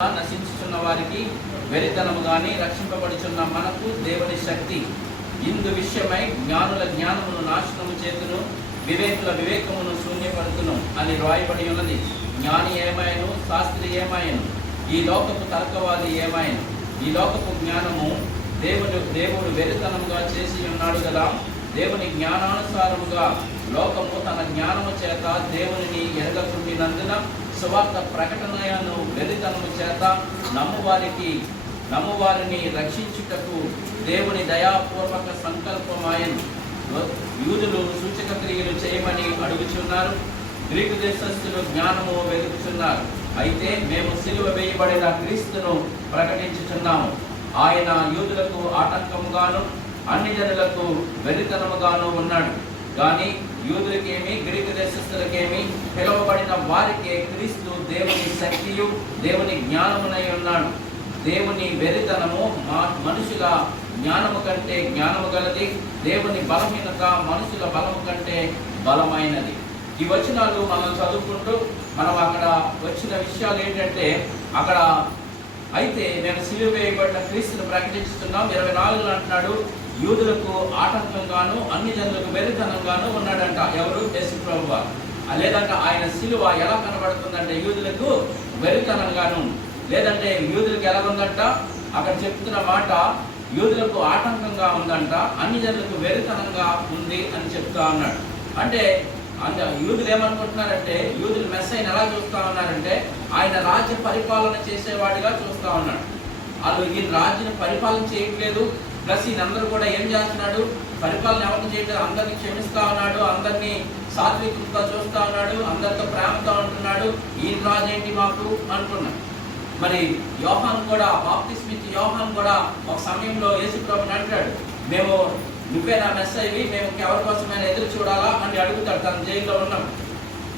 నశించుచున్న వారికి వెరితనము గాని రక్షింపబడుచున్న మనకు దేవుని శక్తి. ఇందు విషయమై జ్ఞానుల జ్ఞానమును నాశనము చేతును, వివేకుల వివేకమును శూన్యపడుతును అని రాయబడి ఉన్నది. జ్ఞాని ఏమాయను, శాస్త్రి ఏమాయను, ఈ లోకపు తర్కవాది ఏమాయను. ఈ లోకపు జ్ఞానము దేవుడు వెరితనముగా చేసి ఉన్నాడు కదా. దేవుని జ్ఞానానుసారముగా లోకము తన జ్ఞానము చేత దేవునిని ఎరగకుండినందున సువార్త ప్రకటనను వెరితనము చేత నమ్మువారిని రక్షించుటకు దేవుని దయాపూర్వక సంకల్పమాయను. యూదులు సూచక క్రియలు చేయమని అడుగుచున్నారు, గ్రీకు దేశస్థులు జ్ఞానము వెతుకుచున్నారు. అయితే మేము సిలువ వేయబడిన క్రీస్తును ప్రకటించుచున్నాము. ఆయన యూదులకు ఆటంకముగాను అన్ని జనులకు వెరితనముగాను ఉన్నాడు. కానీ యూదులకేమి గ్రీకు దేశస్థులకేమి పిలువబడిన వారికే క్రీస్తు దేవుని శక్తియు దేవుని జ్ఞానమునై ఉన్నాడు. దేవుని వెరితనము మనుషుల జ్ఞానము కంటే జ్ఞానము గలది, దేవుని బలహీనత మనుషుల బలము కంటే బలమైనది. ఈ వచనాలు మనం చదువుకుంటూ మనం అక్కడ వచ్చిన విషయాలు ఏంటంటే, అక్కడ అయితే మేము సిలువ వేయబడిన క్రీస్తును ప్రకటిస్తున్నాం. 24 అంటున్నాడు, యూదులకు ఆటంకంగాను అన్ని జనులకు వెరితనంగాను ఉన్నాడంట. ఎవరు? యేసు ప్రభువు. లేదంటే ఆయన సిలువ ఎలా కనబడుతుందంటే యూదులకు వెరితనంగాను, లేదంటే యూదులకు ఎలా ఉందంట, అక్కడ చెప్తున్న మాట యూదులకు ఆటంకంగా ఉందంట, అన్ని జనులకు వెరితనంగా ఉంది అని చెప్తా ఉన్నాడు. అంటే యూదులు ఏమనుకుంటున్నారంటే, యూదులు మెస్సైని ఎలా చూస్తా ఉన్నారంటే ఆయన రాజ్య పరిపాలన చేసేవాడిగా చూస్తా ఉన్నాడు. వాళ్ళు ఈ రాజ్యం పరిపాలన చేయట్లేదు, ప్లస్ ఈయనందరూ కూడా ఏం చేస్తున్నాడు, పరిపాలన ఎవరిని చేయట్లేదు, అందరినీ క్షమిస్తా ఉన్నాడు, అందరినీ సాత్వికంగా చూస్తా ఉన్నాడు, అందరితో ప్రేమతో ఉంటున్నాడు. ఈ రాజు ఏంటి మాకు అనుకున్నాడు. మరి యోహాను కూడా, బాప్తిస్మిచ్చి యోహాను కూడా ఒక సమయంలో యేసు ప్రభువుని అంటాడు, మేము నువ్వే నా మెస్సైవి, మేము ఎవరి కోసమైనా ఎదురు చూడాలా అని అడుగుతాడు తన జైల్లో ఉన్నాం.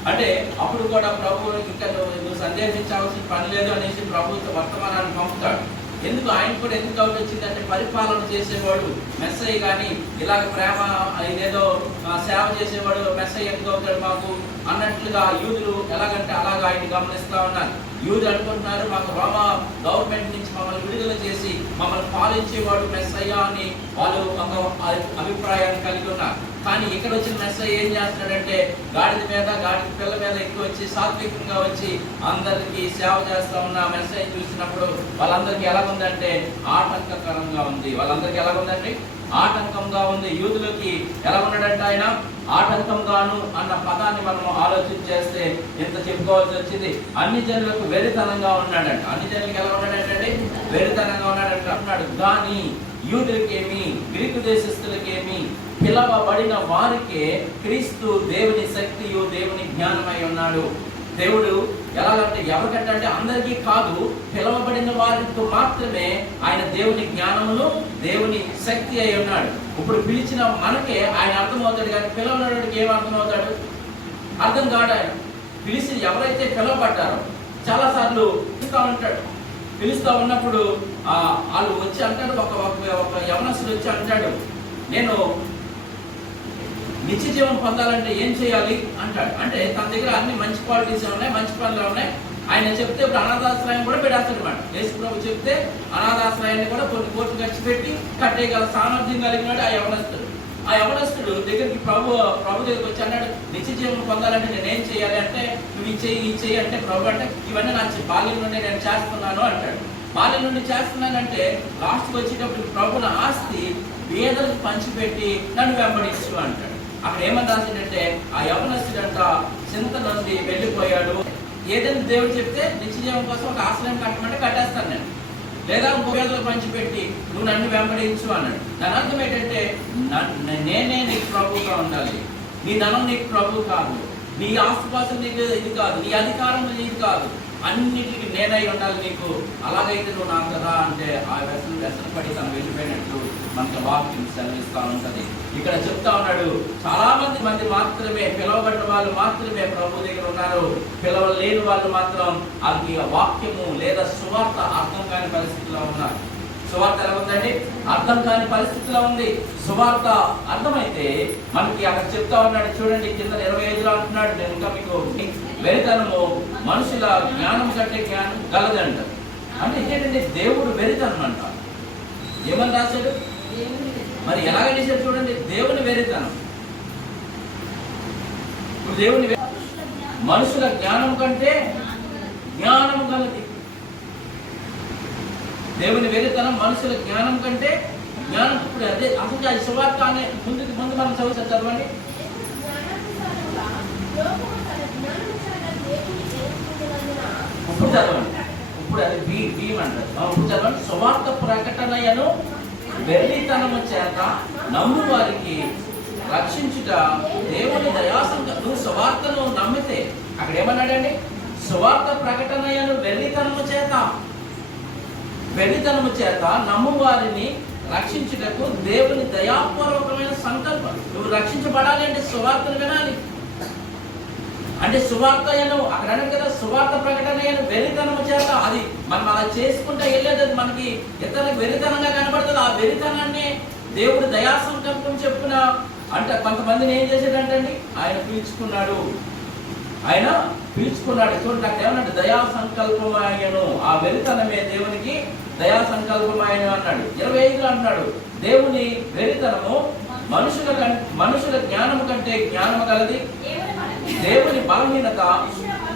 అంటే అప్పుడు కూడా ప్రభువు ఇంకా నువ్వు సందేహించాల్సిన పని లేదు అనేసి ప్రభుత్వ వర్తమానాన్ని పంపుతాడు. ఎందుకు ఆయన కూడా ఎందుకు అవుట్ వచ్చిందంటే, పరిపాలన చేసేవాడు మెస్సై కానీ ఇలాగ ప్రేమ ఇదేదో సేవ చేసేవాడు మెస్సై ఎందుకు అవుతాడు మాకు అన్నట్లుగా యూదులు ఎలాగంటే అలాగా ఆయన గమనిస్తూ ఉన్నారు. యూదులు అనుకుంటున్నారు మాకు రోమా గవర్నమెంట్ నుంచి మమ్మల్ని విడుదల చేసి మమ్మల్ని పాలించేవాడు మెస్సయ్య అని వాళ్ళు ఒక అభిప్రాయాన్ని కలిగి ఉన్నారు. కానీ ఇక్కడ వచ్చిన మెస్సయ్య ఏం చేస్తున్నాడంటే, గాడిద పిల్ల మీద ఎక్కువ వచ్చి సాత్వికంగా వచ్చి అందరికీ సేవ చేస్తా ఉన్న మెస్సయ్య చూసినప్పుడు వాళ్ళందరికీ ఎలాగుందంటే ఆటంకకరంగా ఉంది. వాళ్ళందరికీ ఎలాగుందండి? ఆటంకంగా ఉంది. యూదులకి ఎలా ఉన్నాడంటే ఆయన ఆటంకంగాను అన్న పదాన్ని మనం ఆలోచన చేస్తే ఎంత చెప్పుకోవాల్సి వచ్చింది. అన్ని జనులకు వెరితనంగా ఉన్నాడంట. అన్ని జనులకు ఎలా ఉన్నాడంటే వెరితనంగా ఉన్నాడంట అన్నాడు. కానీ యూదులకేమి గ్రీకు దేశస్థులకేమి పిలవబడిన వారికే క్రీస్తు దేవుని శక్తియు దేవుని జ్ఞానమై ఉన్నాడు. దేవుడు ఎలాగంటే ఎవరికంటే అంటే అందరికీ కాదు, పిలవబడిన వారికి మాత్రమే ఆయన దేవుని జ్ఞానమును దేవుని శక్తి అయి ఉన్నాడు. ఇప్పుడు పిలిచిన మనకే ఆయన అర్థమవుతాడు, కానీ పిలవబడినవాడికి ఏం అర్థమవుతాడు? అర్థం కాడు. ఆయన పిలిచి ఎవరైతే పిలవబడ్డారో చాలాసార్లు పిలుస్తూ ఉన్నప్పుడు వాళ్ళు వచ్చి అంటాడు, ఒక యవనస్తుడు వచ్చి అంటాడు, నేను నిత్య జీవనం పొందాలంటే ఏం చేయాలి అంటాడు. అంటే తన దగ్గర అన్ని మంచి క్వాలిటీస్ ఉన్నాయి, మంచి పనులు ఉన్నాయి. ఆయన చెప్తే ఇప్పుడు అనాథాశ్రయం కూడా పెట్టేస్తాడు అన్నమాట. యేసు ప్రభు చెప్తే అనాథాశ్రయాన్ని కూడా కొన్ని కోట్లు ఖర్చు పెట్టి కట్టేయగల సామర్థ్యం కలిగినాడు ఆ యవనస్తుడు దగ్గరికి ప్రభు దగ్గరికి వచ్చి అన్నాడు, నిత్య జీవనం పొందాలంటే నేనేం చేయాలి అంటే, నువ్వు ఈ చెయ్యి అంటే ప్రభు అంటే ఇవన్నీ నా బాల్యం నుండి నేను చేస్తున్నాను అంటాడు. బాల్యం నుండి చేస్తున్నానంటే లాస్ట్కి వచ్చేటప్పుడు ప్రభున ఆస్తి పేదలకు పంచిపెట్టి నన్ను వెంబడించు అంటాడు. అక్కడ ఏమని రాసిందంటే, ఆ యవనస్తుడంట చింత నుండి వెళ్ళిపోయాడు. ఏదైనా దేవుడు చెప్తే నిత్యజీవం కోసం ఒక ఆశ్రయం కట్టమంటే కట్టేస్తాను నేను, లేదా ఇంకో పేదలకు పంచిపెట్టి నువ్వు నన్ను వెంబడించు అన్నాడు. దాని అర్థం ఏంటంటే, నేనే నీకు ప్రభువుగా ఉండాలి, నీ ధనం నీకు ప్రభువు కాదు, నీ ఆస్తిపాస్తులు నీకు ఇది కాదు, నీ అధికారం నీది కాదు, అన్నిటికీ నేనై ఉండాలి నీకు. అలాగైతే నువ్వు నాకు కదా అంటే ఆ వ్యసన పడి తను వెళ్ళిపోయినట్టు మనకు వాక్యం సెలవిస్తూ ఉంటుంది. ఇక్కడ చెప్తా ఉన్నాడు, చాలా మంది మాత్రమే పిలవబడిన వాళ్ళు మాత్రమే ప్రభు దగ్గర ఉన్నారు. పిలవలేని వాళ్ళు మాత్రం అది వాక్యము లేదా సువార్త అర్థం కాని పరిస్థితిలో ఉన్నారు. సువార్త ఎలా ఉందండి? అర్థం కాని పరిస్థితిలో ఉంది. సువార్త అర్థమైతే మనకి అక్కడ చెప్తా ఉన్నాడు చూడండి, కింద 25లో అంటున్నాడు, నేను ఇంకా మీకు వెరితనము మనుషుల జ్ఞానం కంటే జ్ఞానం గలదంట. అంటే ఏంటంటే దేవుడు వెరితనం అంట. ఏమని రాశాడు? మరి ఎలాగనేసాడు చూడండి, దేవుని వెరితనం. ఇప్పుడు దేవుని మనుషుల జ్ఞానం కంటే జ్ఞానం కలది. దేవుని వెరితనం మనుషుల జ్ఞానం కంటే జ్ఞానం. ఇప్పుడు అదే అసలు అది సువార్త అనే ముందు మనం చదవండి. ఇప్పుడు చదవండి. ఇప్పుడు అది భీమ్ అంటారు. ఇప్పుడు చదవండి. సువార్త ప్రకటనయను వెర్రితనము చేత నమ్ము వారికి రక్షించుట దేవుని దయాసంకల్పం. నువ్వు సువార్తను నమ్మితే అక్కడ ఏమన్నాడండి? సువార్త ప్రకటనయను వెర్రితనము చేత నమ్ము వారిని రక్షించుటకు దేవుని దయాపూర్వకమైన సంకల్పం. నువ్వు రక్షించబడాలి అంటే సువార్తను వినాలి. అంటే సువార్త అక్కడ అన్నాడు కదా, సువార్త ప్రకటన వెరితనము చేత. అది మనం అలా చేసుకుంటా వెళ్ళేది, అది మనకి ఇతరులకు వెరితనంగా కనబడుతుంది. ఆ వెరితనాన్ని దేవుడు దయా సంకల్పం చెప్పున అంటే కొంతమందిని ఏం చేసేటంటండి, ఆయన పిలుచుకున్నాడు. చూడండి అక్కడ ఏమన్నాడు? దయా సంకల్పమాయను. ఆ వెరితనమే దేవునికి దయా సంకల్పమాయను అన్నాడు. 25లో అంటున్నాడు, దేవుని వెరితనము మనుషుల జ్ఞానము కంటే జ్ఞానము కలది, దేవుని బలహీనత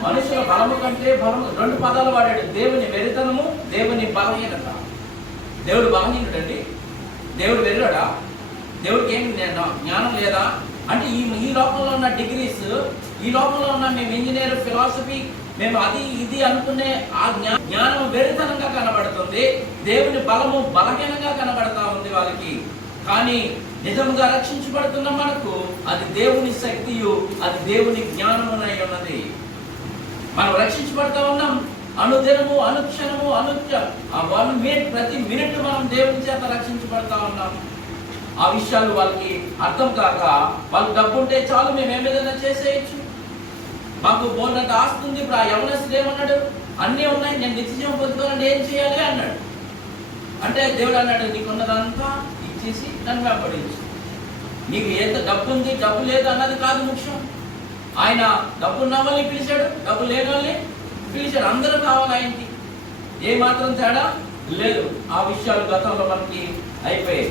మనుషుల బలము కంటే బలము. 2 పదాలు వాడాడు. దేవుని వెరితనము, దేవుని బలహీనత. దేవుడు బలహీనుడండి? దేవుడు వెర్రాడా? దేవుడికి ఏం జ్ఞానం లేదా అంటే ఈ లోకంలో ఉన్న డిగ్రీస్, ఈ లోకంలో ఉన్న మేము ఇంజనీర్, ఫిలాసఫీ, మేము అది ఇది అనుకునే ఆ జ్ఞానం వెరితనంగా కనబడుతుంది. దేవుని బలము బలహీనంగా కనబడతా ఉంది వాళ్ళకి. కానీ నిజంగా రక్షించబడుతున్న మనకు అది దేవుని శక్తియు, అది దేవుని జ్ఞానమునై ఉన్నది. మనం రక్షించబడతా ఉన్నాం. అనుదినము, అనుక్షణము, ఆ 1 మినిట్, ప్రతి మినిట్ మనం దేవుని చేత రక్షించబడతా ఉన్నాం. ఆ విషయాలు వాళ్ళకి అర్థం కాక వాళ్ళకి డబ్బు ఉంటే చాలు, మేము ఏమైనా చేసేయచ్చు, మాకు బోల్డంత ఆస్తుంది. ఇప్పుడు ఆ యవనస్తుడు ఏమన్నాడు? అన్నీ ఉన్నాయి, నేను నిత్యజీవం పొందుకోవాలంటే ఏం చేయాలి అన్నాడు. అంటే దేవుడు అన్నాడు, నీకున్నదంతా ఇచ్చేసి నన్ను వెంబడించు. నీకు ఎంత డబ్బు ఉంది, డబ్బు లేదు అన్నది కాదు ముఖ్యం. ఆయన డబ్బు ఉన్న వాళ్ళని పిలిచాడు, డబ్బు లేని వాళ్ళని పిలిచాడు. అందరూ కావాలి ఆయనకి. ఏ మాత్రం తేడా లేదు. ఆ విషయాలు గతంలో మనకి అయిపోయాయి.